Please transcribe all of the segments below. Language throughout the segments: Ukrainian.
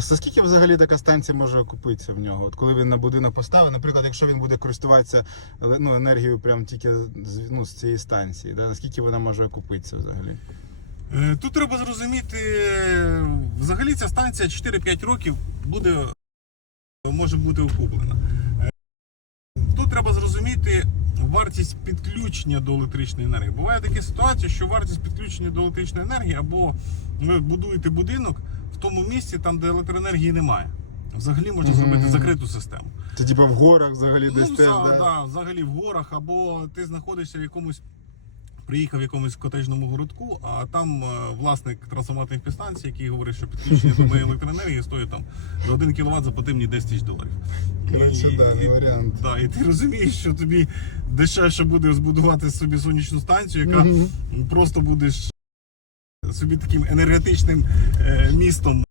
За скільки взагалі така станція може окупитися в нього? От коли він на будинок поставив, наприклад, якщо він буде користуватися ну, енергією прям тільки з, ну, з цієї станції, да? наскільки вона може окупитися взагалі? Е, Тут треба зрозуміти, взагалі ця станція 4-5 років буде, може бути окуплена. Е, Тут треба зрозуміти вартість підключення до електричної енергії. Буває такі ситуації, що вартість підключення до електричної енергії або ви будуєте будинок в тому місці, там, де електроенергії немає. Взагалі можна зробити закриту систему. Це типа в горах взагалі десь Ну, теж, за- да? да, взагалі в горах, або ти знаходишся в якомусь. Приїхав в якомусь котеджному городку, а там е, власник трансформаторних підстанцій, який говорить, що підключення до моєї електроенергії стоїть там за 1 кВт заплати мені 10 тисяч доларів. Коротше, І- да, не і- варіант. Да, і ти розумієш, що тобі дешевше буде збудувати собі сонячну станцію, яка просто будеш собі таким енергетичним е, містом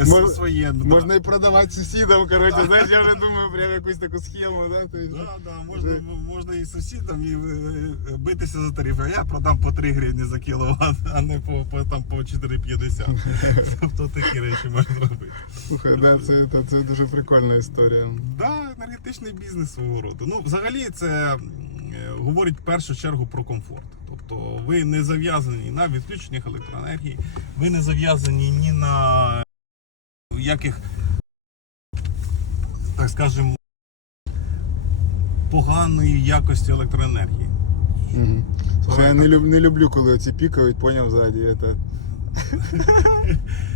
е, Мож- своє. да. Можна і продавати сусідам, коротше, знаєш, я вже думаю, прям якусь таку схему, да? то Да, да, можна, можна і сусідам і е, битися за тариф. А я продам по 3 гривні за кіловат, а не по, по, там, по 4,50. Тобто такі речі можна робити. Слухай, да, це, це, це дуже прикольна історія. Да, енергетичний бізнес свого роду. Ну, взагалі, це е, говорить в першу чергу про комфорт. Тобто ви не зав'язані на відключеннях електроенергії, ви не зав'язані ні на яких, так скажемо, поганої якості електроенергії. Угу. Слухай, я не, люб, не люблю, коли оці пікають, поняв ззаді. Это...